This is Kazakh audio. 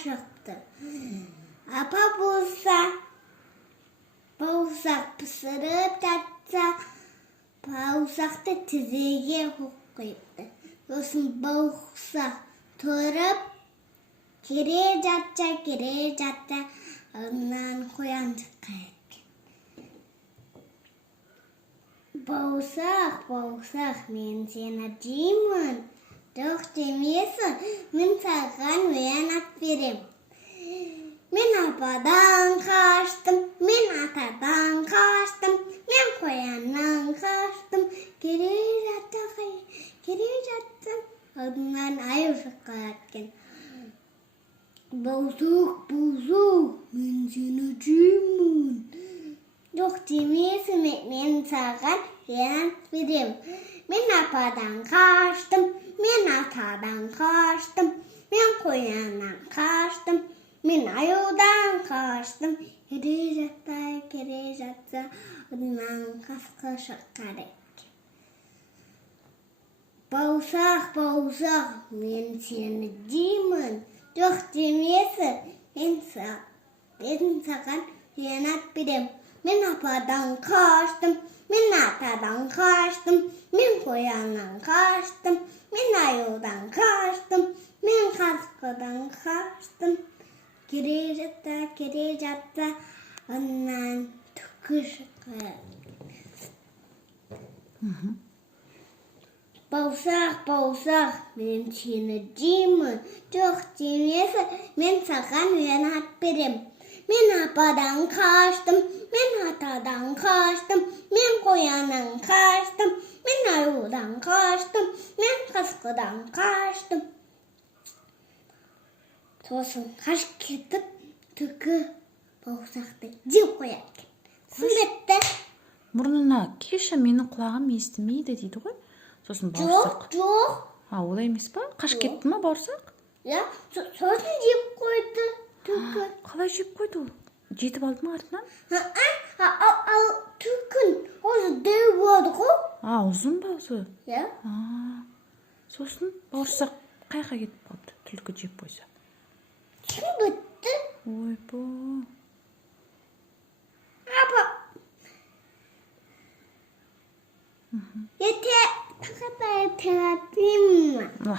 шықты. Апа бауырсақ пісіріп жатса, бауырсақты тізеге қойыпты. Сосын бауырсақ тұрып, кере жатса, онан қояндыққа еткен. Бауырсақ, мен сені жеймін. Жоқ демесін, мен саған оянат берем. Мен ападан қаштым, мен атадан қаштым, мен қояннан қаштым. Кере жатса, алдынан аюшыққа кеткен. Бауырсақ, мен сені жеймін. Жоқ демесін, мен саған оянат берем. Мен ападан қаштым, мен атадан қаштым, мен қояннан қаштым, мен аюдан қаштым. Кере жатса, онан қасқыр шыққан екен. Бауырсақ, мен сені жеймін. Жоқ демесін, мен саған оянат берем. Мен ападан қаштым, мен атадан қаштым, мен қояннан қаштым, мен аюдан қаштым, мен қасқырдан қаштым. Кере жатса, онан түлкі шыққан. Бауырсақ, мен сені жеймін. Жоқ демесін, мен саған оянат берем. Мен ападан қаштым, мен атадан қаштым, мен қояннан қаштым, мен аюдан қаштым, мен қасқырдан қаштым. Сосын қашып кетіп, түлкі бауырсақты жеп қояды. Түсінбетті? Мұрнына келші, менің құлағым естімейді дейді ғой. Сосын бауырсақ. Жоқ. Олай емес па? Қашып кетті ма бауырсақ? Сосын жеп қойды түлкі. Қалай жеп қойды ол? Жетіп алды ма артынан? Ал түлкін өзі дәу болды ғой. Ұзын ба өзі? Иә. Сосын бауырсақ қайқа кетіп қалды, түлкі жеп қойса? Түсінбетті? Ой, бұ. Апа. Ертегі атайын ма?